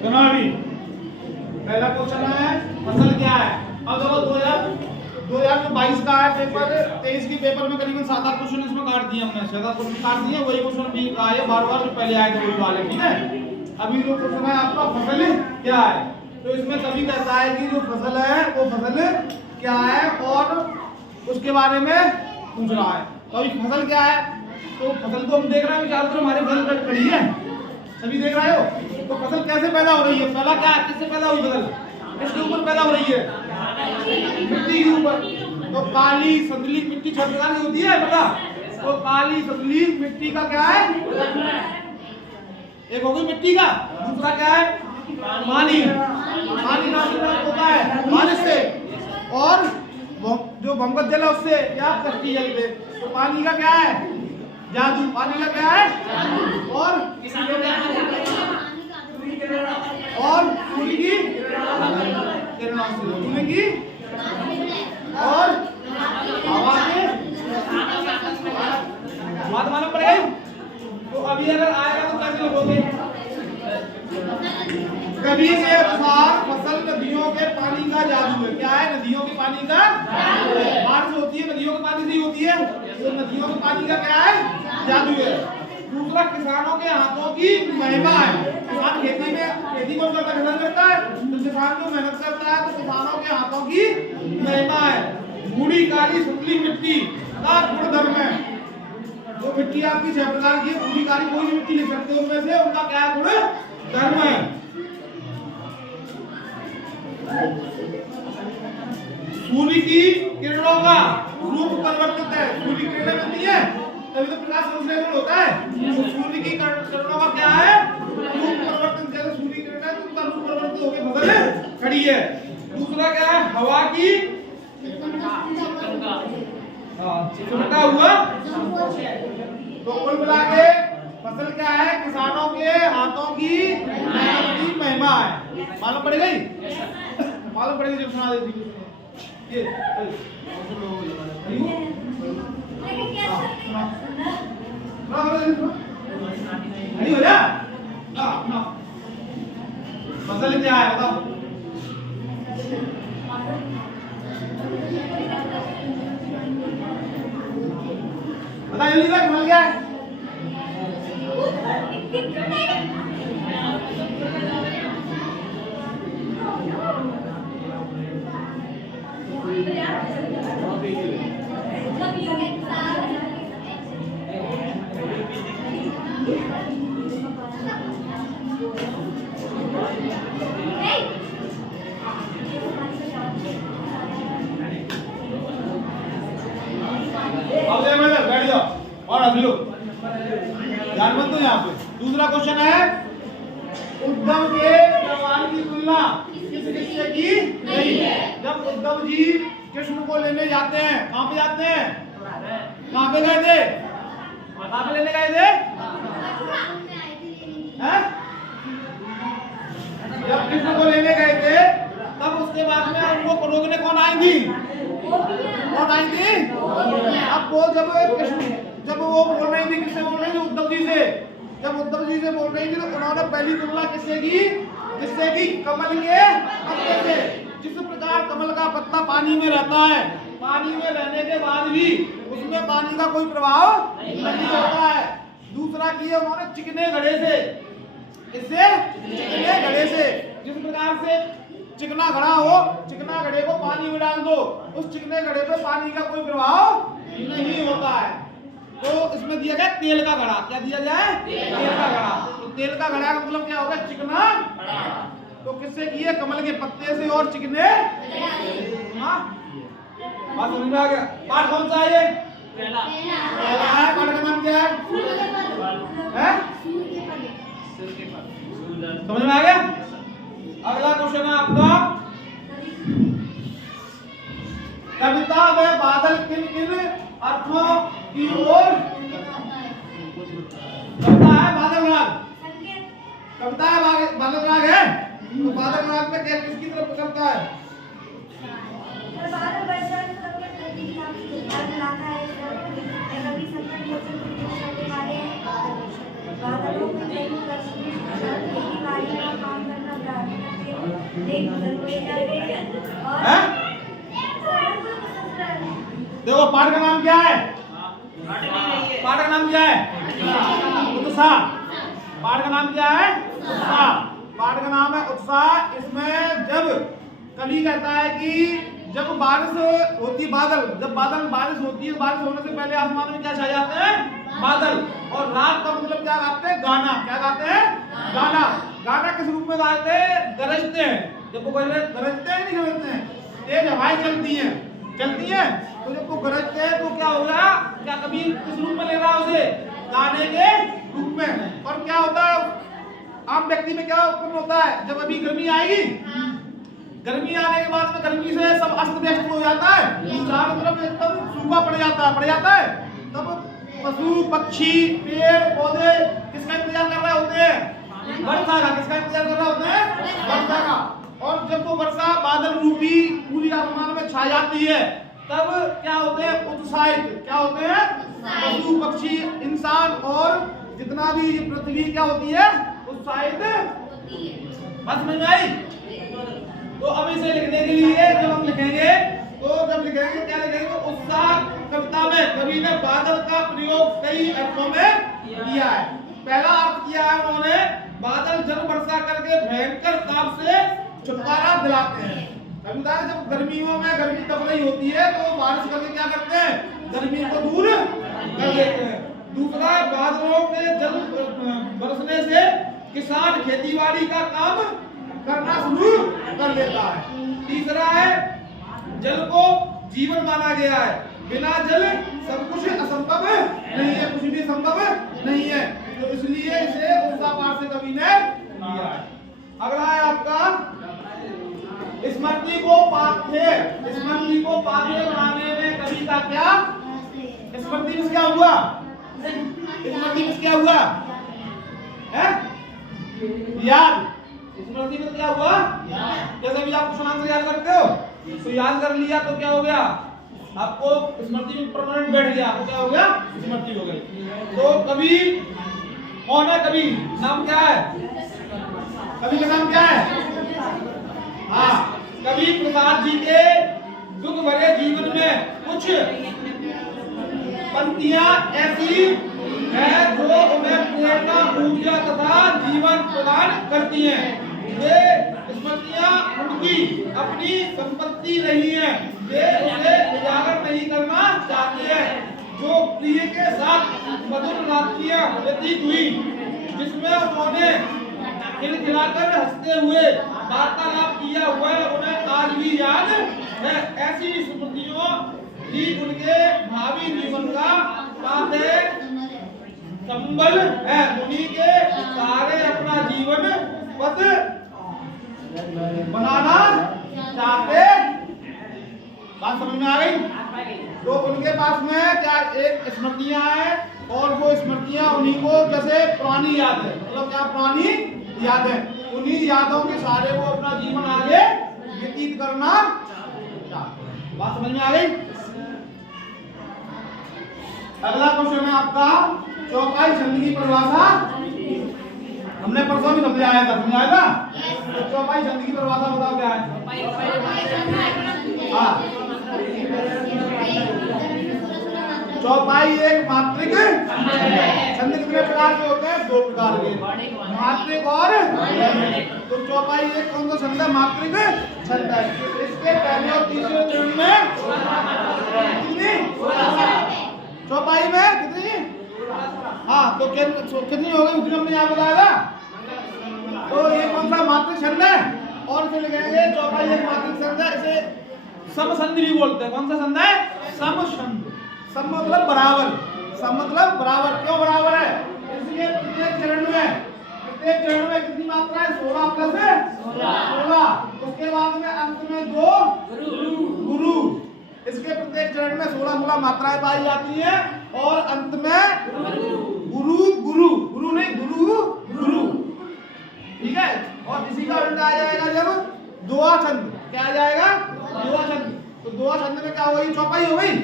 सुनो अभी पहला क्वेश्चन है फसल क्या है। अब देखो 2022 का है पेपर, 23 की पेपर में करीबन 7-8 क्वेश्चन इसमें काट दिए हमने, 7-8 क्वेश्चन काट दिए। वही क्वेश्चन भी आए बार-बार जो पहले आए थे वही वाले, ठीक है। अभी जो क्वेश्चन है आपका फसल क्या है, तो इसमें कभी कहता है कि जो फसल है वो फसल क्या है और उसके बारे में पूछ रहा है। तो अभी फसल क्या है, तो फसल तो हम देख रहे हैं चारों तरफ हमारी फसल खड़ी है, सभी देख रहे हो। तो फसल कैसे पैदा हो रही है, पहला क्या है, किससे पैदा हुई फसल, किसके ऊपर पैदा हो रही है, मिट्टी के ऊपर। तो काली संदली मिट्टी 6 प्रकार की होती है पता, तो काली संदली मिट्टी का क्या है, एक होगी मिट्टी का, दूसरा क्या है पानी, पानी का मतलब होता है बारिश से, और जो भूमिगत जल है उससे या कष्टी जल से। तो पानी का क्या है जादू, पानी का क्या है और सूर्य की किरणों से, सूर्य की और हवा के बात मालूम पड़ेगा। तो अभी अगर आएगा तो कैसे लिखोगे, कवि के अनुसार फसल नदियों के पानी का जादू है। क्या है, नदियों के पानी का, बारिश होती है नदियों के पानी से ही होती है, तो नदियों के पानी का क्या है जादू है। दूसरा किसानों के हाथों की महिमा है। किसान खेती कौन करता है, किसान करता है, तो किसान जो मेहनत करता है तो किसानों के हाथों की महिमा है। बूढ़ी काली सुतली मिट्टी का गुण धर्म है। तो मिट्टी आपकी 6 प्रकार की है, बूढ़ी काली कोई भी मिट्टी ले सकते हो उनमें से, उनका क्या गुण धर्म है। सूर्य की किरणों का रूप परिवर्तित है, सूर्य की किरणें मिलती है तभी तो प्रकाश संश्लेषण होता है। तो सूर्य की किरणों का क्या है रूप परिवर्तन, जैसे सूर्य की किरणें तो उनका रूप परिवर्तित होकर फसल खड़ी है। दूसरा क्या है, हवा की चिमटा हुआ। तो कुल मिला के फसल क्या है, किसानों के हाथों की मेहनत की महिमा है। मालूम पड़ेगा ही, मालूम पड़ेगा जब सुना देती ये नहीं हो जा ना। फसल क्या है बताओ, बता जल्दी से, फसल क्या है। बैठ जाओ और अभी लो ध्यान मत दो यहाँ पे। दूसरा क्वेश्चन है, उद्धव के भगवान की तुलना किस किससे की गई है। जब उद्धव जी कृष्ण को लेने जाते हैं, कहाँ पे जाते हैं, कहाँ पे गए थे, कहाँ पे लेने गए थे, जब कृष्ण को लेने गए थे तब उसके बाद में उनको रोकने कौन आई थी, कौन आई थी। अब वो जब वो बोल रही थी, किससे बोल रही थी, उद्धव जी से। जब उद्धव जी से बोल रही थी तो उन्होंने पहली तुलना किससे की, कमल के पत्ते से। जिस प्रकार कमल का पत्ता पानी में रहता है, पानी में रहने के बाद भी उसमें पानी का कोई प्रभाव नहीं होता है। दूसरा किया उन्होंने चिकने घड़े से, इससे चिकने घड़े से, जिस प्रकार से चिकना घड़ा हो, चिकना घड़े को पानी में डाल दो, उस चिकने घड़े पे पानी का कोई प्रभाव नहीं होता है। तो इसमें दिया गया तेल का घड़ा, क्या दिया जाए, तेल का घड़ा। तो तेल का घड़ा का मतलब क्या होगा, चिकना। तो किससे किए, कमल के पत्ते से और चिकने। बात समझ में आ गया। पाठ कौन सा है ये, पहला है। पाठ का नाम क्या है, समझ में आ गया। अगला क्वेश्चन है आपका, कविता व बादल किन किन अर्थों की ओर, कविता है बादल राग, कविता है बादल राग है। तो बादल राग में क्या किसकी तरफ करता है, बादलों में हैं? देखो पाठ का नाम क्या है? पाठ का नाम क्या है? उत्साह। पाठ का नाम क्या है? उत्साह। पाठ का नाम है उत्साह। इसमें जब कवि कहता है कि जब बारिश होती है, बादल, जब बारिश होती है, बारिश होने से पहले आसमान में क्या छा जाते हैं? बादल। और राग का मतलब क्या गाते हैं? गाना। क्या गाते हैं? गाना। गाना किस रूप में गाते हैं? गरजते हैं। जब वो गरजते हैं, नहीं गरजते हैं, तेज हवाएं चलती हैं, तो जब वो गरजते हैं तो क्या होगा? क्या कभी किस रूप में ले रहा है उसे? गाने के रूप में। और क्या होता है आम व्यक्ति में, क्या उत्पन्न होता है? जब अभी गर्मी आएगी, गर्मी आने के बाद में गर्मी से सब अस्त व्यस्त हो जाता है, चारों तरफ एकदम सूखा पड़ जाता है, तब पशु पक्षी पेड़ पौधे किसका इंतजार कर रहे होते हैं? वर्षा का। किसका इंतजार कर रहे होते हैं? वर्षा का। और जब वो वर्षा बादल रूपी पूरी आसमान में छा जाती है, तब क्या होते हैं? उत्साहित। क्या होते हैं? पशु पक्षी इंसान और जितना भी पृथ्वी क्या होती है? उत्साहित बात समझ में आई? तो अब इसे लिखने के लिए जब हम लिखेंगे, तो जब लिखेंगे क्या लिखेंगे? तो उत्साह कविता में कवि ने बादल का प्रयोग कई अर्थों में किया है। पहला अर्थ किया है उन्होंने, बादल जल वर्षा करके भयंकर ताप से छुटकारा दिलाते हैं। कविता जब गर्मियों में गर्मी तब नहीं होती है तो बारिश करके क्या करते हैं? गर्मी को दूर कर देते हैं। दूसरा, बादलों के जल बरसने से किसान खेतीबाड़ी का काम करना शुरू कर देता है। तीसरा है, जल को जीवन माना गया है, बिना जल सब कुछ असंभव नहीं है, कुछ भी संभव नहीं है, तो इसलिए इसे उत्साह पाठ से कवि ने किया है। अगला है आपका स्मृति को पाथेय बनाने में कवि का क्या? स्मृति में क्या हुआ? स्मृति में क्या हुआ है? याद। स्मृति में क्या हुआ? जैसे भी आप क्वेश्चन आंसर याद करते हो, तो याद कर लिया तो क्या हो गया? आपको स्मृति में परमानेंट बैठ गया, तो क्या हो गया? स्मृति हो गई। तो कवि कौन है? कवि नाम क्या है? कवि का नाम क्या है? हाँ, कवि प्रसाद जी के दुख भरे जीवन में कुछ पंक्तियां ऐसी है जो उन्हें प्रेरणा, ऊर्जा तथा जीवन प्रदान करती हैं। वे स्मृतियां उनकी अपनी संपत्ति नहीं है, वे उसे उजागर नहीं करना चाहती है। जो प्रिय के साथ मधुर रात्रियां व्यतीत हुई, जिसमें उन्होंने खिलखिलाकर हंसते हुए वार्तालाप किया हुआ, उन्हें आज भी याद है। ऐसी स्मृतियों ही उनके भावी जीवन का पाथेय संबल है। उन्हीं के सहारे अपना जीवन पथ बनाना चाहते। बात समझ में आ गई? तो उनके पास में क्या एक स्मृतियां हैं, और वो स्मृतियां उन्हीं को जैसे पुरानी याद है, मतलब क्या पुरानी याद है, उन्हीं यादों के सहारे वो अपना जीवन आगे व्यतीत करना चाहते। बात समझ में आ गई? अगला क्वेश्चन है आपका चौपाई छंद की परिभाषा। हमने परसों भी समझाया था, तो चौपाई छंद की परिभाषा बताओ क्या है? हाँ, चौपाई एक मात्रिक छंद। कितने प्रकार के होते हैं? 2 प्रकार के, मात्रिक और। तो चौपाई एक कौन सा छंद है? मात्रिक छंद है। इसके पहले और तीसरे चरण में चौपाई में कितनी? हाँ, तो कितनी हो गई? उतनी हमने यहाँ बताया था। तो ये कौन सा मात्रिक छंद है? और फिर लिखेंगे चौपाई एक मात्रिक छंद है। इसे समछंद भी बोलते हैं। कौन सा छंद है? समछंद। सम मतलब बराबर, सम मतलब बराबर। क्यों बराबर है? इसलिए प्रत्येक चरण में कितनी मात्रा है? 16 प्लस 16। उसके बाद में अंत में 2 गुरु। इसके प्रत्येक चरण में 16 मात्राएं पाई जाती हैं, और अंत में गुरु नहीं गुरु। ठीक है? और इसी का उल्टा आ जाएगा जब दोहा छंद। क्या आ जाएगा? दोहा छंद। तो दोहा छंद में क्या हो गई? चौपाई हो गई।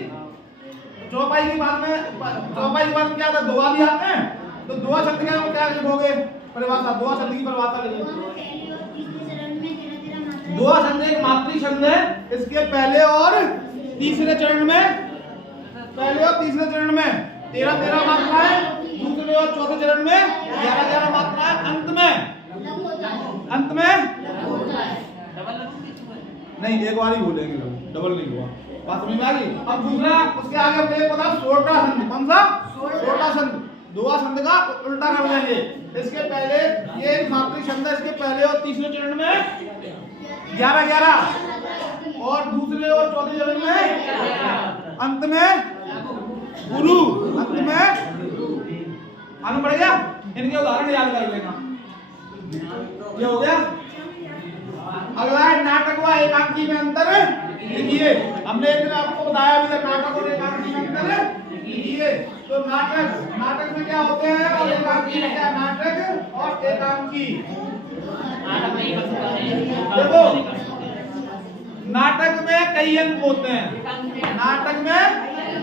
चौपाई के बाद में क्या था? दोहा भी आते हैं। तो दोहा छंद क्या लिखोगे? परिभाषा, दोहा छंद की परिभाषा लिखोगे। द्वा छंद एक मातृ छंद है। इसके पहले और तीसरे चरण में 13 मात्राएं, दूसरे और चौथे चरण में 11 मात्राएं, अंत में नहीं, एक बार ही बोलेंगे, डबल नहीं हुआ, बात समझ में आ गई। अब दूसरा उसके आगे अपने पता सोटा छंद, कौन सा सोटा छंद, द्वा छंद का उल्टा कर देंगे। इसके पहले ये एक मातृ छंद है, इसके पहले और तीसरे चरण में 11 और दूसरे और चौथे चरण में अंत में गुरु, मालूम पड़ेगा। इनके उदाहरण याद कर लेना। ये हो गया। अगला है नाटक व एकांकी में अंतर लिखिए। हमने एक दिन आपको बताया अभी तक नाटक और एकांकी में अंतर लिखिए। तो नाटक में क्या होते हैं और एकांकी में क्या? नाटक और एकांकी। देखो, नाटक में कई अंक होते हैं। नाटक में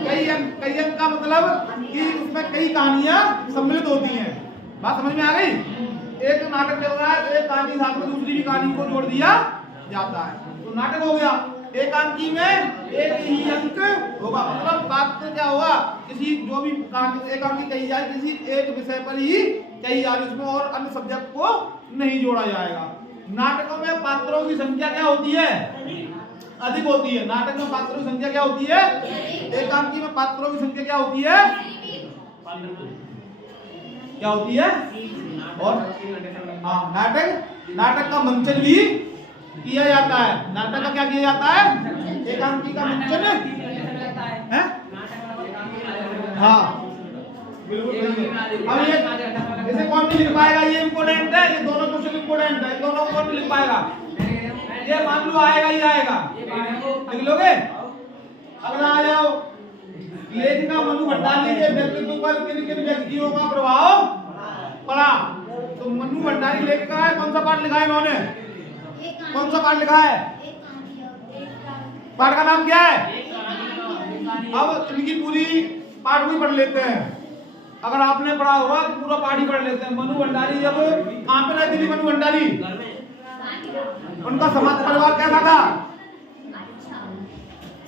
कई अंक का मतलब कि उसमें कई कहानियां सम्मिलित होती हैं। बात समझ में आ गई? एक नाटक चल रहा है तो एक कहानी साथ में दूसरी भी कहानी को जोड़ दिया जाता है, तो नाटक हो गया। एकांकी में एक ही अंक होगा, मतलब पात्र क्या होगा, किसी जो भी कहानी एकांकी कही जाए किसी एक विषय पर ही कही जा रही, उसमें और अन्य सब्जेक्ट को नहीं जोड़ा जाएगा। नाटकों में पात्रों की संख्या क्या होती है? अधिक होती है। नाटक में पात्रों की संख्या क्या होती है? एकांकी में पात्रों की संख्या क्या होती है? क्या होती है? और हाँ, नाटक का मंचन भी किया जाता है। नाटक का क्या किया जाता है? एकांकी का मंचन है। हाँ, बिल्कुल सही है। अब ये इसे कौन नहीं लिख पाएगा? ये इम्पोर्टेंट है, ये दोनों क्वेश्चन इम्पोर्टेंट है, दोनों कौन नहीं लिख पाएगा? ये मान लो आएगा ही आएगा, लिख लोगे? अगला आ जाओ। लेखिका मनु भंडारी के व्यक्तित्व पर किन व्यक्तियों का प्रभाव पड़ा? तो मनु भंडारी लेखिका है, कौन सा पाठ लिखा है इन्होंने? कौन सा पाठ लिखा है? पाठ का नाम क्या है? अब इनकी पूरी पाठ भी पढ़ लेते हैं। अगर आपने पढ़ा होगा तो पूरा पाठ ही पढ़ लेते हैं। मनु भंडारी जब कहाँ पे रहती थी? मनु भंडारी, उनका समाज परिवार कैसा था?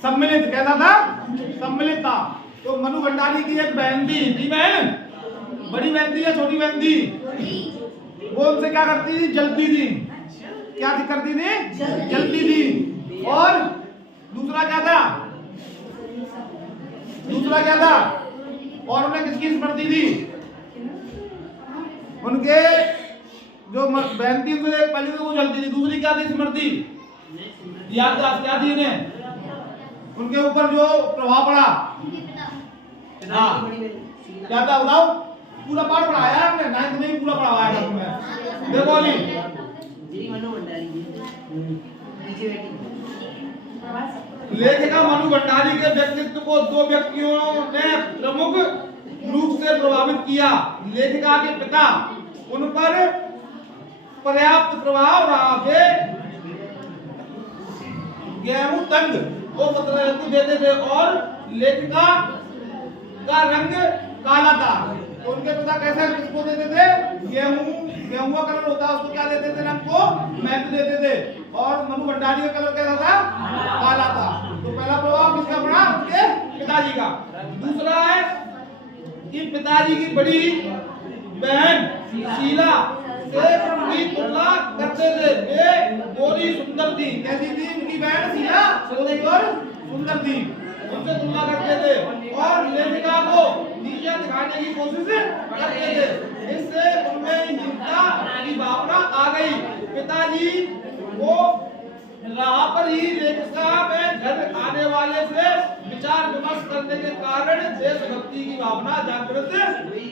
सम्मिलित। कैसा था? सम्मिलित था। तो मनु भंडारी की एक बहन थी, बहन, बड़ी बहन थी या छोटी बहन थी? वो उनसे क्या करती थी? जलती थी। क्या करती थी? जलती थी। और दूसरा क्या था? और उन्हें किसकी स्मृति थी? उनके जो बहन थी उनसे पहले तो वो जलती थी, दूसरी क्या थी? स्मृति, याददाश्त क्या थी उन्हें? उनके ऊपर जो प्रभाव पड़ा, हाँ क्या था बताओ? पूरा पाठ पढ़ाया है आपने, 9th में ही पूरा पढ़ाया है तुम्हें। देखो अली, लेखिका मनु भंडारी के व्यक्तित्व को दो व्यक्तियों ने प्रमुख रूप से प्रभावित किया। लेखिका के पिता उन पर पर्याप्त प्रभाव रहा। वे गेहूं तंग को पत्र देते थे और लेखिका का रंग काला था। तो उनके पिता कैसे किसको देते थे? गेहूं का कलर होता है उसको क्या देते थे? रंग को महत्व देते थे। और मनु भंडारी का कलर कैसा था? काला था। तो पहला प्रभाव किसका पड़ा? उनके पिताजी का। दूसरा है कि पिताजी की बड़ी बहन शीला से उनकी तुलना करते थे। वे गोरी सुंदर थी। कैसी थी उनकी बहन? शीला सुंदर थी, उनसे तुलना करते थे और लेखिका को नीचे दिखाने की कोशिश करते थे। इससे उनमें हीनता की भावना आ गई। पिताजी को राह पर ही लेखिका में घर आने वाले से विचार विमर्श करने के कारण देशभक्ति की भावना जागृत हुई।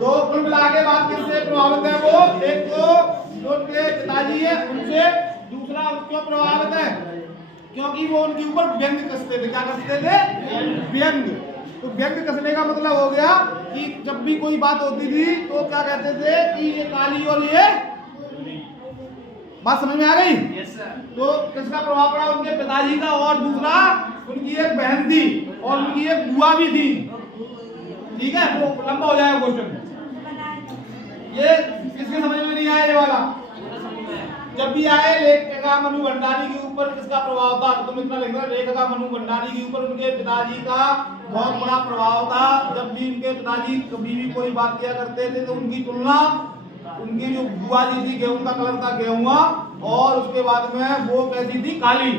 तो कुल मिला के बात किससे प्रभावित है? वो एक तो जो उनके पिताजी है उनसे, दूसरा क्यों प्रभावित है? क्योंकि वो उनके ऊपर व्यंग कसते थे। क्या कसते थे? व्यंग। तो व्यंग कसने का मतलब हो गया कि जब भी कोई बात होती थी तो क्या कहते थे कि ये काली और ये, बात समझ में आ गई? तो किसका प्रभाव पड़ा? उनके पिताजी का। और दूसरा उनकी एक बहन थी और उनकी एक बुआ भी थी। ठीक है, तो लंबा हो जाएगा क्वेश्चन। ये किसके समझ में नहीं आया? ये वाला जब भी आए लेखिका मनु भंडारी के ऊपर किसका प्रभाव था, तुम इतना लिख रहे लेखिका मनु भंडारी के ऊपर उनके पिताजी का बहुत बड़ा प्रभाव था। जब भी उनके पिताजी कभी भी कोई बात किया करते थे तो उनकी तुलना उनकी जो बुआ जी थी, गेहूं का कलर था गेहुआ, और उसके बाद में वो कैसी थी, काली।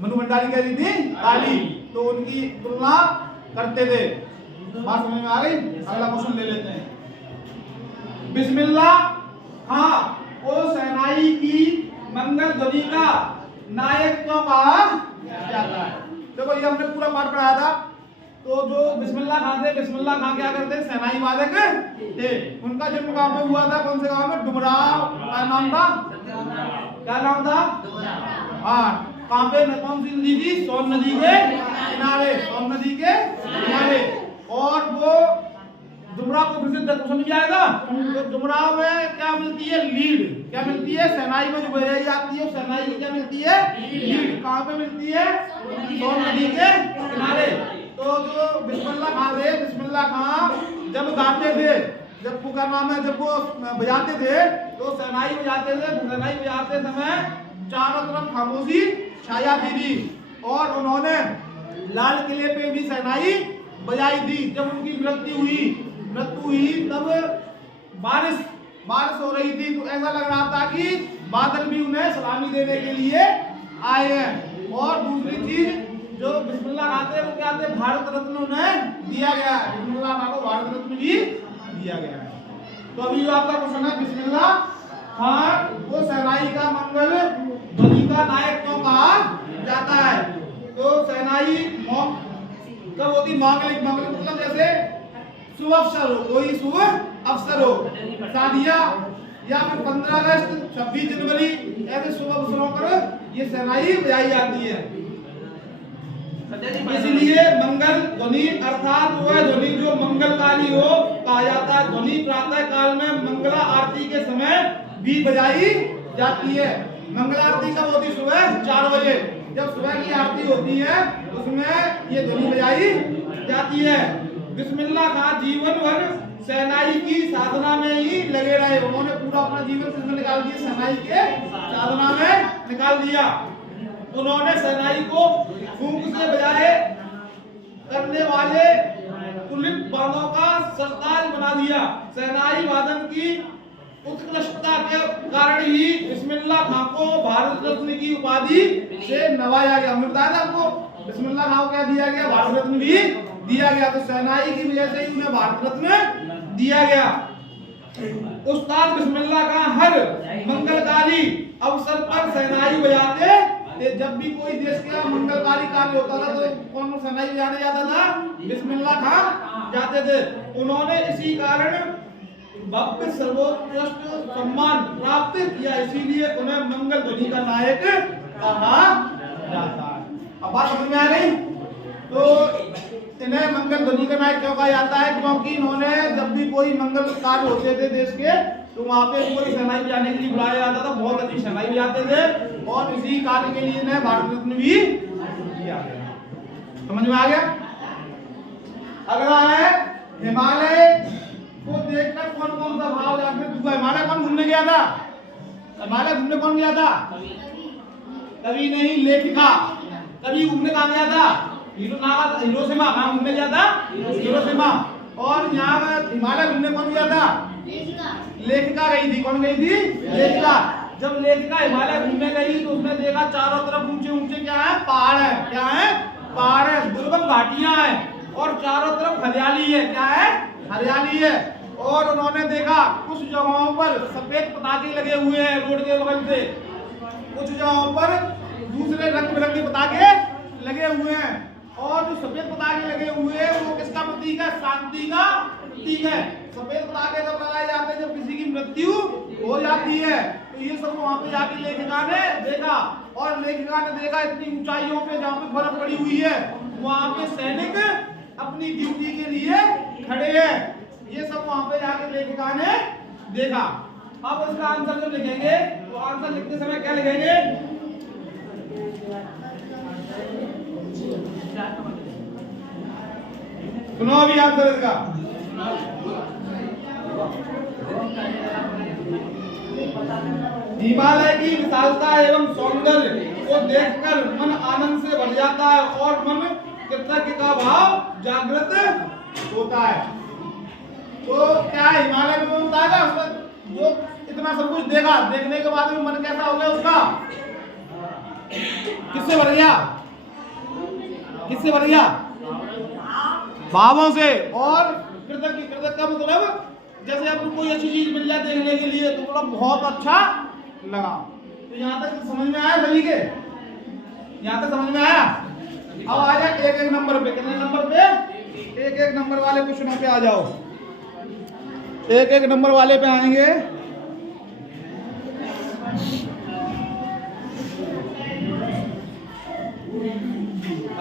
मनु भंडारी कैसी थी, काली, तो उनकी तुलना करते थे। बात समझ में आ गई? अगला क्वेश्चन ले लेते हैं। बिस्मिल्लाह खां को शहनाई की मंगल ध्वनि का नायक क्यों कहा जाता है? देखो ये हमने पूरा पाठ पढ़ाया था। तो जो बिस्मिल्लाह खां थे, बिस्मिल्लाह खां क्या करते, शहनाई वादक थे। उनका जन्म कहाँ पे हुआ था, कौन से गांव में, डुमराव। क्या नाम था, क्या नाम था, हाँ, कहाँ पे, कौन सी नदी थी, सोन नदी के किनारे, सोन नदी के किनारे। और वो डुमराव को प्रसिद्ध क्वेश्चन भी आएगा। तो डुमराव में क्या मिलती है, लीड। क्या मिलती है, शहनाई में जो बजाई जाती है शहनाई की क्या मिलती है, लीड। कहाँ पे मिलती है, सोन नदी के किनारे। तो जो बिस्मिल्लाह खां थे, बिस्मिल्लाह खां जब गाते थे, जब वो क्या नाम है, जब वो बजाते थे तो शहनाई बजाते थे, शहनाई बजाते समय चारों तरफ खामोशी छा जाती थी। और उन्होंने लाल किले पे भी शहनाई बजाई थी। जब उनकी मृत्यु हुई तब बारिश हो रही थी, तो ऐसा लग रहा था कि बादल भी उन्हें सलामी देने के लिए आए हैं। और दूसरी चीज, जो बिस्मिल्लाह खाते वो क्या थे, भारत रत्न उन्हें दिया गया है। बिस्मिल्लाह खां को भारत रत्न भी दिया गया है। तो अभी जो आपका क्वेश्चन है, बिस्मिल्लाह खां को शहनाई का मंगल ध्वनि का नायक क्यों कहा जाता है? तो शहनाई कब होती, मांगलिक। मांगलिक मतलब जैसे शुभ अवसर हो, कोई शुभ अवसर हो, शादियां या फिर 15 अगस्त, 26 जनवरी, ऐसे शुभ अवसरों पर ये शहनाई बजाई जाती है। इसलिए मंगल ध्वनि अर्थात वह ध्वनि जो मंगलकारी हो कहा जाता है। ध्वनि प्रातः काल में मंगला आरती के समय भी बजाई जाती है। मंगला आरती कब होती, सुबह 4 बजे। जब सुबह की आरती होती है उसमें ये ध्वनि बजाई जाती है। बिस्मिल्लाह खां जीवन भर शहनाई की साधना में ही लगे रहे। उन्होंने पूरा अपना जीवन किसमें निकाल दिया, शहनाई के साधना में निकाल दिया। उन्होंने शहनाई को फूंक से बजाए करने वाले तुलिप बांधों का सरताज बना दिया। शहनाई वादन की उत्कृष्टता के कारण ही बिस्मिल्लाह खां को भारत रत्न की उपाधि से नवाजा गया। मिलता है ना आपको, बिस्मिल्लाह खां को क्या दिया गया, भारत रत्न भी दिया गया। तो शहनाई की वजह से ही उन्हें भारत रत्न दिया गया। उस्ताद बिस्मिल्लाह खां हर मंगलकारी अवसर पर शहनाई बजाते थे। जब भी कोई देश का मंगलकारी कार्य होता था तो कौन शहनाई बजाने जाता था, बिस्मिल्लाह खां जाते थे। उन्होंने इसी कारण भव्य सर्वोत्कृष्ट सम्मान प्राप्त किया, इसीलिए उन्हें मंगल ध्वनि का नायक कहा जाता है। अब बात समझ में आ गई? तो इन्हें मंगल ध्वनि का नायक क्यों कहा जाता है, क्योंकि इन्होंने जब भी कोई मंगल कार्य होते थे देश के, तो वहां पे कोई शहनाई बजाने के लिए बुलाया जाता था। बहुत अच्छी शहनाई बजाते थे और इसी कार्य के लिए इन्हें भारत रत्न भी दिया गया। समझ में आ गया? अगला है हिमालय को देखकर कौन कौन सा भाव जागृत हुआ। हिमालय कौन घूमने गया था, हिमालय घूमने कौन गया था, कवि नहीं, लेखिका। कवि घूमने कहाँ गया था, हिरोशिमा। कहाँ घूमने गया था, हिरोशिमा। और यहाँ हिमालय घूमने कौन गया था, लेखिका गई थी। कौन गई थी, लेखिका। जब लेखिका हिमालय घूमने गई तो उसने देखा चारों तरफ ऊंचे ऊंचे क्या है, पहाड़ है। क्या है, पहाड़ है, दुर्गम घाटियां हैं और चारों तरफ हरियाली है। क्या है, हरियाली है। और उन्होंने देखा कुछ जगहों पर सफेद पताके लगे हुए हैं रोड के बगल से, कुछ जगहों पर दूसरे रंग बिरंगे पताके लगे हुए हैं। और जो सफेद पताके लगे हुए हैं वो किसका प्रतीक है, शांति का प्रतीक है। सफेद पताके तब लगाए जाते हैं जब किसी की मृत्यु हो जाती है। तो ये सब वहां पे जाके लेखिका ने देखा, और लेखिका ने देखा इतनी ऊंचाइयों पे जहाँ पे बर्फ पड़ी हुई है वहां पे सैनिक अपनी ड्यूटी के लिए खड़े हैं। ये सब वहां पे जाके लेखिका ने देखा। अब उसका आंसर जो लिखेंगे तो आंसर लिखते समय क्या लिखेंगे, सुनो अभी आंसर इसका। हिमालय की विशालता एवं सौंदर्य को देखकर मन आनंद से भर जाता है और मन कृतज्ञ का भाव जागृत होता है। तो क्या है, हिमालय में कौन जाएगा, उसमें जो इतना सब कुछ देखा, देखने के बाद भी मन कैसा हो गया उसका, किससे भर गया, किससे भर गया, भावों से। और कृतज्ञ, कृतज्ञ का मतलब जैसे आपको कोई अच्छी चीज मिल जाए देखने के लिए तो थोड़ा बहुत अच्छा लगा। तो यहाँ तक समझ में आया सभी के, यहाँ तक समझ में आया। अब आ जाए एक एक नंबर पे, कितने नंबर पे, एक एक नंबर वाले क्वेश्चनों पे आ जाओ, एक एक नंबर वाले पे आएंगे।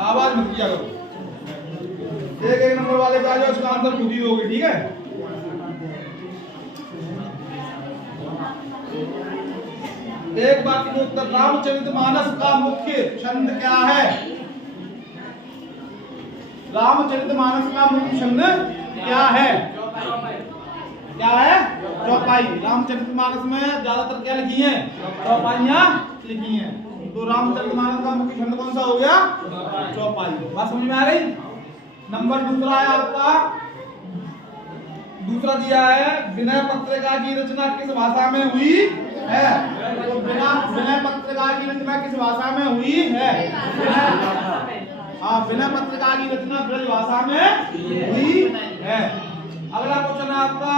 आवाज मत किया करो, एक एक नंबर वाले पे आ जाओ, इसका आंसर खुद ही दोगे, ठीक है। एक बात का उत्तर, रामचरितमानस का मुख्य छंद क्या है, रामचरितमानस का मुख्य छंद क्या है, क्या है, चौपाई। रामचरितमानस में ज्यादातर क्या लिखी है, चौपाइयां लिखी हैं। तो रामचरितमानस का मुख्य छंद कौन सा हो गया, चौपाई। बात समझ में आ गई। नंबर दूसरा है आपका, दूसरा दिया है विनय पत्रिका की रचना किस भाषा में हुई है। तो विनय पत्रिका की रचना किस भाषा में हुई है, हाँ, विनय पत्रिका की रचना ब्रज भाषा में हुई है। अगला क्वेश्चन है आपका,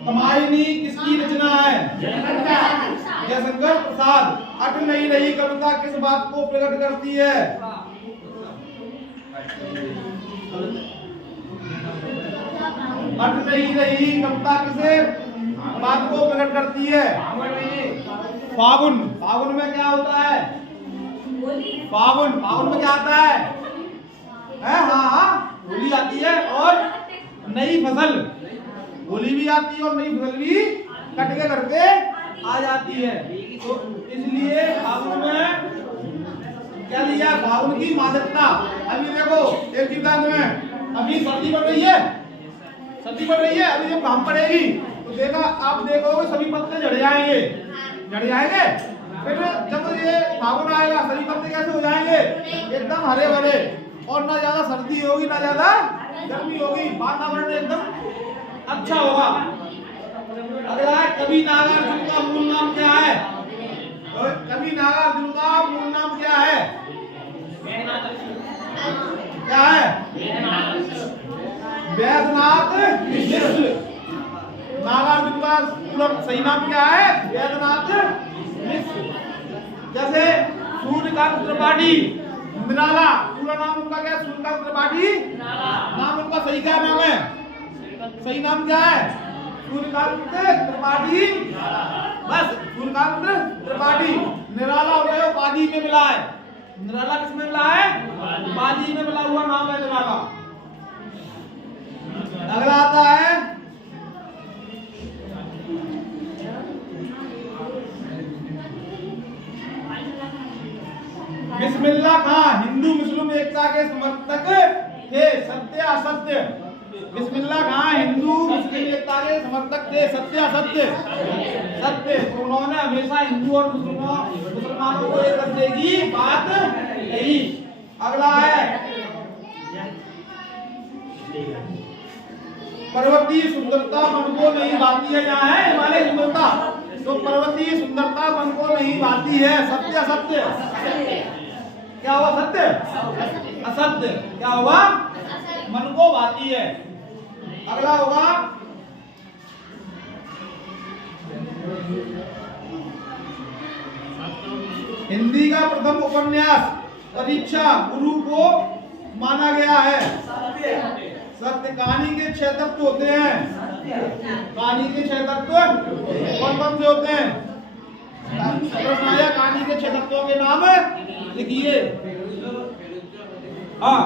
कमायनी किसकी रचना है, जयशंकर प्रसाद। अट नहीं रही कविता किस बात को प्रकट करती है, अट नहीं रही कविता किसे बात को प्रकट करती है, फागुन। फागुन में क्या होता है, फागुन, फागुन में क्या आता है, हाँ हाँ, होली आती है और नई फसल, होली भी आती है और नई फसल भी कट के करके आ जाती है। तो इसलिए फागुन में क्या लिया, फागुन की मादकता। अभी देखो एक सिद्धांत में, अभी सर्दी बढ़ रही है, सर्दी बढ़ रही है, अभी जब घाम पड़ेगी तो देखा आप देखोगे सभी पत्ते झड़ जाएंगे, झड़ जाएंगे। फिर जब ये फागुन आएगा सभी पत्ते कैसे हो जाएंगे, एकदम हरे भरे, और ना ज्यादा सर्दी होगी ना ज्यादा गर्मी होगी, वातावरण एकदम अच्छा होगा। अगला है कवि नागार्जुन का मूल नाम क्या है, कवि नागार्जुन का मूल नाम क्या है, क्या है, वैद्यनाथ मिश्र। नागार्जुन का पूरा सही नाम क्या है, वैद्यनाथ मिश्र। जैसे सूर्यकांत त्रिपाठी, निराला, पूरा नाम उनका क्या है, सूर्यकांत त्रिपाठी नाम उनका सही क्या नाम है, सही नाम क्या है, सूर्यकांत त्रिपाठी, बस सूर्यकांत त्रिपाठी। निराला हो गया उपाधि में मिला है, निराला किसमें मिला है, उपाधि में मिला हुआ नाम है निराला। अगला आता है बिस्मिल्लाह खां हिंदू मुस्लिम एकता के समर्थक थे, सत्य असत्य। बिस्मिल्लाह खां हिंदू मुस्लिम एकता के समर्थक थे, सत्य असत्य, सत्य। तो उन्होंने हमेशा हिंदू और मुसलमानों को एक करने की बात कही। अगला है पर्वतीय सुंदरता मन को नहीं भाती है, यहाँ है हिमालय सुंदरता, तो पर्वतीय सुंदरता मन को नहीं भाती है, सत्य असत्य, क्या हुआ, सत्य असत्य, क्या हुआ, मन को भाती है। अगला होगा हिंदी का प्रथम उपन्यास परीक्षा गुरु को माना गया है, सत्य। कहानी के 6 तत्व होते हैं, कहानी के 6 तत्व कौन कौन से होते हैं, कहानी के 6 तत्वों के नाम लिखिए। हाँ,